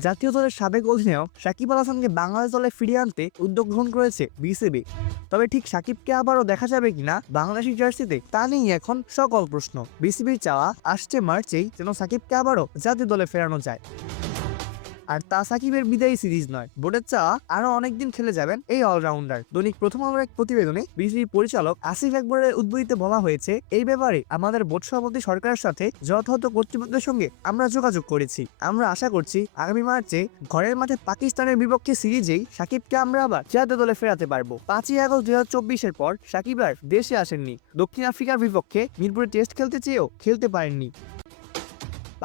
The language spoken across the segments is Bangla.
জাতীয় দলের সাবেক অধিনায়ক সাকিব আল হাসানকে বাংলাদেশ দলে ফিরিয়ে আনতে উদ্যোগ গ্রহণ করেছে বিসিবি। তবে ঠিক সাকিবকে আবারও দেখা যাবে কিনা বাংলাদেশি জার্সিতে তা নিয়েই এখন সকল প্রশ্ন। বিসিবির চাওয়া আসছে মার্চেই যেন সাকিবকে আবারও জাতীয় দলে ফেরানো যায়। আর তা সাকিবের বিদায়ী সিরিজ নয়, বোর্ডের চাওয়া আরো অনেকদিন খেলে যাবেন এই অলরাউন্ডার। দৈনিক প্রথম আলোর এক প্রতিবেদনে বিসিবি পরিচালক আসিফ আকবরের উদ্বৃত্তে বলা হয়েছে, এই ব্যাপারে আমাদের বোর্ড সভাপতি সরকারের সাথে যথাযথ কর্তৃপক্ষের সঙ্গে আমরা যোগাযোগ করেছি। আমরা আশা করছি আগামী মার্চে ঘরের মাঠে পাকিস্তানের বিপক্ষে সিরিজেই সাকিবকে আমরা আবার জাতীয় দলে ফেরাতে পারবো। 5ই আগস্ট 2024-এর পর সাকিব আর দেশে আসেননি। দক্ষিণ আফ্রিকার বিপক্ষে মিরপুরে টেস্ট খেলতে চেয়েও খেলতে পারেননি।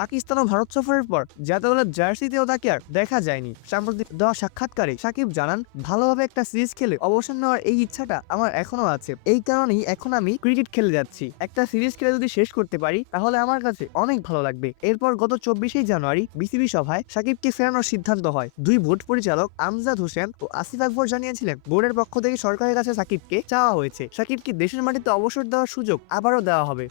পাকিস্তান ও ভারত সফরের পর জাতীয় দলের জার্সিতেও তাকে আর দেখা যায়নি। সাম্প্রতিক দেওয়া সাক্ষাৎকারে সাকিব জানান, ভালোভাবে একটা সিরিজ খেলে অবসর নেওয়ার এই ইচ্ছাটা আমার এখনো আছে। এই কারণেই এখন আমি ক্রিকেট খেলে যাচ্ছি। একটা সিরিজ খেলে যদি শেষ করতে পারি তাহলে আমার কাছে অনেক ভালো লাগবে। এরপর গত 24শে জানুয়ারি বিসিবি সভায় সাকিবকে ফেরানোর সিদ্ধান্ত হয়। দুই বোর্ড পরিচালক আমজাদ হোসেন ও আসিফ আকবর জানিয়েছিলেন, বোর্ডের পক্ষ থেকে সরকারের কাছে সাকিবকে চাওয়া হয়েছে। সাকিবকে দেশের মাটিতে অবসর দেওয়ার সুযোগ আবারও দেওয়া হবে।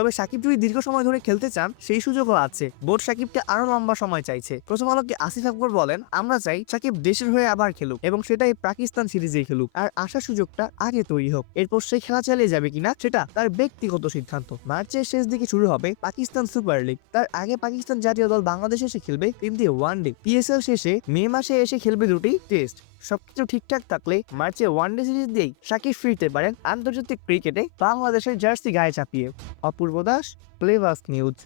তবে সাকিব যদি দীর্ঘ সময় ধরে খেলতে চান সেই সুযোগও আছে। বোর্ড সাকিবকে আরো লম্বা সময় চাইছে। প্রথম আলোকে আসিফ আকবর বলেন, আমরা চাই সাকিব দেশের হয়ে আবার খেলুক এবং সেটাই পাকিস্তান সিরিজে খেলুক। আর আসার সুযোগটা আগে তৈরি হোক। এরপর সে খেলা চালিয়ে যাবে কিনা সেটা তার ব্যক্তিগত সিদ্ধান্ত। মার্চের শেষ দিকে শুরু হবে পাকিস্তান সুপার লিগ। তার আগে পাকিস্তান জাতীয় দল বাংলাদেশে এসে খেলবে 3টি ওয়ানডে। পিএসএল শেষে মে মাসে এসে খেলবে 2টি টেস্ট। সবকিছু ঠিকঠাক থাকলে মার্চে ওয়ানডে সিরিজ দিয়েই সাকিব ফিরতে পারেন আন্তর্জাতিক ক্রিকেটে বাংলাদেশের জার্সি গায়ে চাপিয়ে। অপূর্ব দাস, প্লেবাস নিউজ।